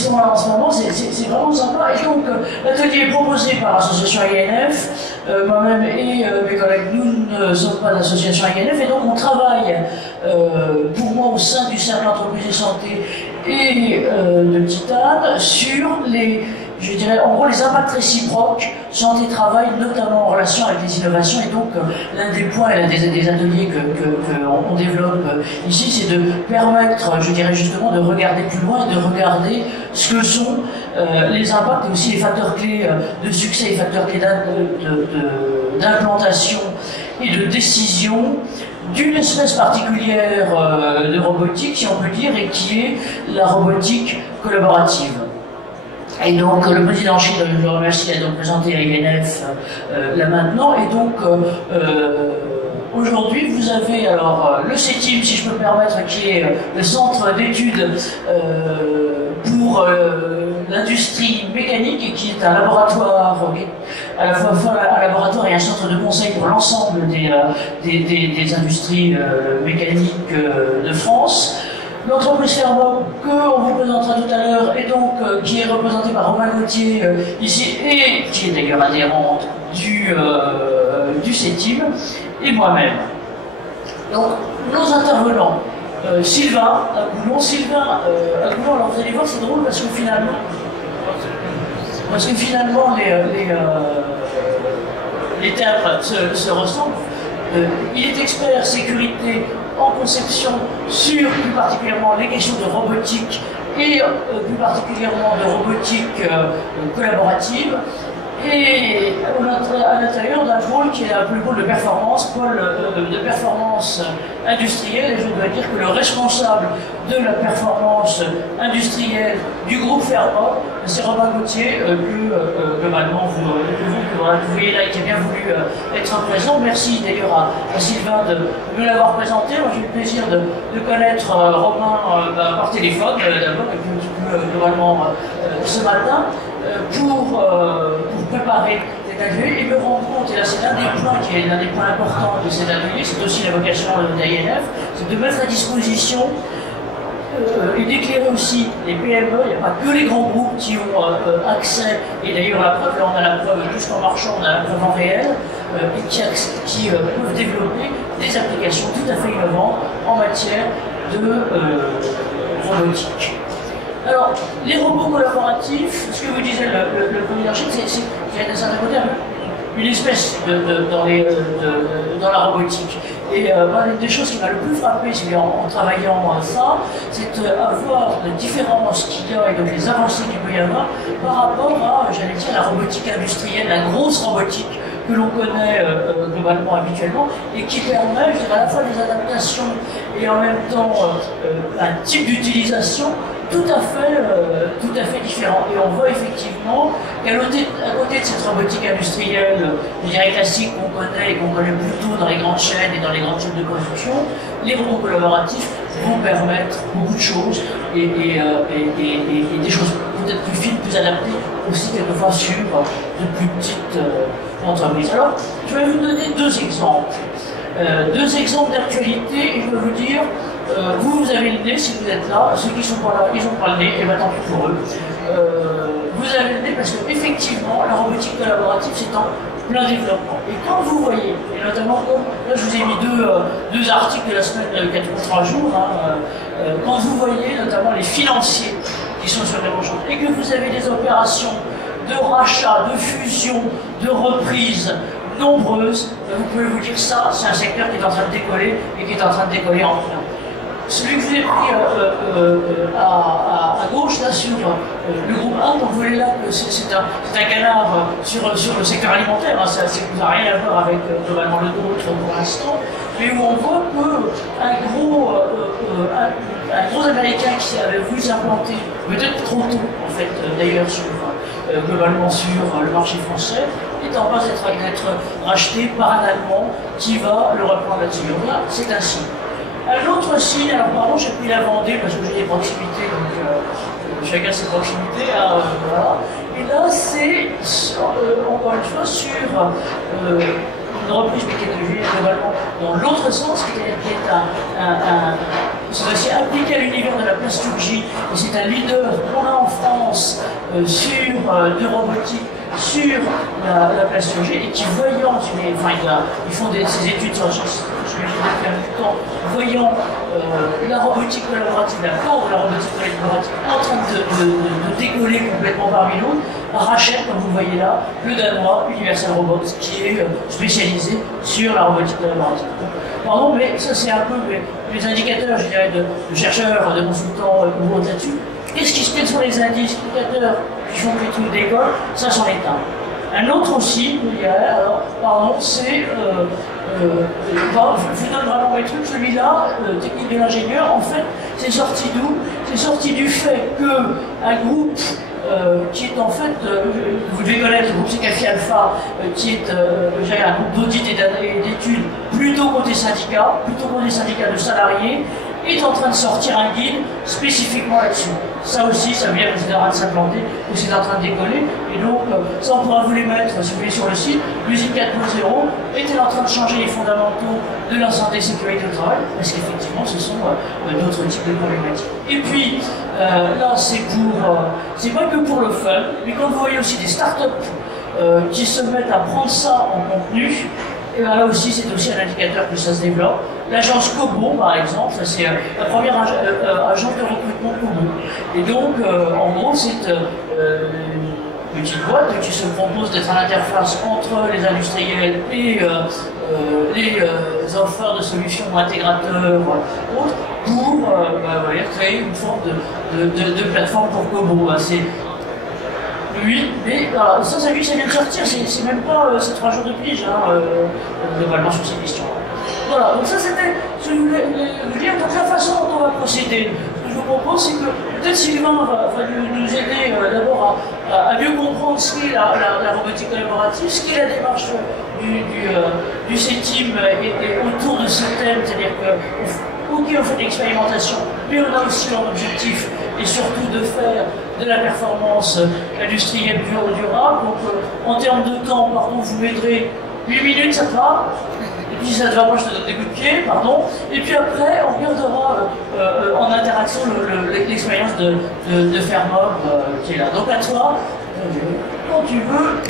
sont là en ce moment, c'est vraiment sympa. Et donc, l'atelier est proposé par l'association INF. Moi-même et mes collègues, nous ne sommes pas d'association INF, et donc on travaille, pour moi, au sein du cercle entreprise et santé et de Titane, sur les, je dirais, en gros, les impacts réciproques santé-travail, notamment en relation avec les innovations. Et donc, l'un des points et l'un des ateliers qu'on développe ici, c'est de permettre, je dirais justement, de regarder plus loin et de regarder ce que sont les impacts et aussi les facteurs clés de succès, les facteurs clés d'implantation et de décision d'une espèce particulière de robotique, si on peut dire, et qui est la robotique collaborative. Et donc, le président Chine, je le remercie, a donc présenté à INF là maintenant. Et donc, aujourd'hui, vous avez alors le CETIM, si je peux me permettre, qui est le centre d'études pour l'industrie mécanique, et qui est un laboratoire, à la fois un laboratoire et un centre de conseil pour l'ensemble des industries mécaniques de France. L'entreprise Fermo, qu'on vous présentera tout à l'heure, et donc qui est représentée par Romain Gauthier ici, et qui est d'ailleurs adhérente du CETIM, et moi-même. Donc, nos intervenants, Sylvain Agoulon, alors vous allez voir, c'est drôle parce que finalement les termes se ressemblent. Il est expert sécurité en conception sur plus particulièrement les questions de robotique et plus particulièrement de robotique collaborative, et à l'intérieur d'un pôle qui est un pôle de performance, industrielle. Et je dois dire que le responsable de la performance industrielle du groupe Fermo, c'est Romain Gauthier, que globalement vous voyez là, qui a bien voulu être présent. Merci d'ailleurs à Sylvain de me l'avoir présenté. Moi j'ai eu le plaisir de connaître Romain par téléphone d'abord, et puis un petit peu globalement ce matin, pour préparer cet atelier et me rendre compte, et là c'est l'un des points qui est l'un des points importants de cet atelier, c'est aussi la vocation d'INF, c'est de mettre à disposition et d'éclairer aussi les PME. Il n'y a pas que les grands groupes qui ont accès, et d'ailleurs la preuve, là on a la preuve juste en marchant, on a la preuve en réel, et qui peuvent développer des applications tout à fait innovantes en matière de robotique. Alors, les robots collaboratifs, ce que vous disait le premier architecte, c'est d'un certain côté une espèce dans la robotique. Et l'une des choses qui m'a le plus frappé en travaillant ça, c'est de voir la différence qu'il y a et donc les avancées qu'il peut y avoir par rapport à, j'allais dire, la robotique industrielle, la grosse robotique que l'on connaît globalement habituellement, et qui permet, je dirais, à la fois des adaptations et en même temps un type d'utilisation tout à fait différent. Et on voit effectivement qu'à côté de cette robotique industrielle, je dirais classique, qu'on connaît et qu'on connaît plutôt dans les grandes chaînes et dans les grandes chaînes de production, les robots collaboratifs vont permettre beaucoup de choses et des choses peut-être plus fines, plus adaptées aussi quelquefois sur de plus petites entreprises. Alors, je vais vous donner deux exemples d'actualité, et je vais vous dire, vous avez le nez si vous êtes là, ceux qui ne sont pas là, ils n'ont pas le nez, et bien tant pis pour eux. Vous avez le nez parce qu'effectivement, la robotique collaborative, c'est en plein développement. Et quand vous voyez, et notamment, là je vous ai mis deux articles de la semaine de 3 jours, quand vous voyez notamment les financiers qui sont sur les rochons, et que vous avez des opérations de rachat, de fusion, de reprise nombreuses, vous pouvez vous dire ça, c'est un secteur qui est en train de décoller, et qui est en train de décoller en plein. Celui que je vous ai pris à gauche, là, sur le groupe 1, donc vous voyez là que c'est un canard sur le secteur alimentaire, ça n'a rien à voir avec globalement le nôtre pour l'instant, mais où on voit qu'un gros américain qui avait voulu s'implanter, peut-être trop tôt en fait, d'ailleurs globalement sur le marché français, est en passe d'être racheté par un Allemand qui va le reprendre là-dessus. Donc là, c'est un signe. Un autre signe, alors pardon, j'ai pris la Vendée parce que j'ai des proximités, donc chacun ses proximités. Voilà. Et là, c'est encore une fois sur une reprise, mais qui est globalement dans l'autre sens, qui est c'est aussi appliqué à l'univers de la plasturgie, et c'est un leader qu'on a en France sur de robotique, sur la plasturgie, et qui voyant, ils font ces études sur voyant la robotique collaborative, la force de la robotique collaborative en train de décoller complètement parmi nous, rachète, comme vous le voyez là, le danois Universal Robots, qui est spécialisé sur la robotique collaborative. Pardon, mais ça c'est un peu les indicateurs, je dirais, de chercheurs, de consultants ou autres là-dessus. Quels sont les indicateurs qui font que les trucs décollent? Ça c'en est un. Un autre aussi, je dirais, alors, pardon, c'est, je vous donne vraiment mes trucs, celui-là, technique de l'ingénieur, en fait, c'est sorti d'où? C'est sorti du fait qu'un groupe qui est en fait, vous devez connaître le groupe Secafi Alpha, qui est un groupe d'audit et d'études plutôt côté syndicat de salariés, est en train de sortir un guide spécifiquement là-dessus. Ça aussi, ça veut dire que c'est en train de s'implanter, que c'est en train de décoller. Et donc, ça, on pourra vous les mettre, si vous voulez, sur le site. L'usine 4.0 est-elle en train de changer les fondamentaux de la santé et sécurité au travail? Parce qu'effectivement, ce sont d'autres types de problématiques. Et puis, là, c'est pas que pour le fun, mais quand vous voyez aussi des startups qui se mettent à prendre ça en contenu, et bien là aussi, c'est aussi un indicateur que ça se développe. L'agence Kobo, par exemple, c'est la première agence de recrutement Kobo. Et donc, en gros, c'est une petite boîte qui se propose d'être à l'interface entre les industriels et les offreurs de solutions intégrateurs autres pour créer une forme de plateforme pour Kobo. Oui, mais ça vient de sortir, c'est même pas ces 3 jours de pige, globalement sur ces questions. Voilà, donc ça c'était ce que je voulais vous dire. Donc la façon dont on va procéder, ce que je vous propose, c'est que peut-être Sylvain va nous aider d'abord à mieux comprendre ce qu'est la robotique collaborative, ce qu'est la démarche du CETIM et autour de ce thème, c'est-à-dire que, ok, on fait de l'expérimentation, mais on a aussi l'objectif, et surtout de faire de la performance industrielle durable. Donc en termes de temps, pardon, vous m'aiderez 8 minutes, ça te va? Et puis ça te va, moi je te donne des coups de pied, pardon. Et puis après, on regardera en interaction l'expérience de Fermob qui est là. Donc à toi, quand tu veux.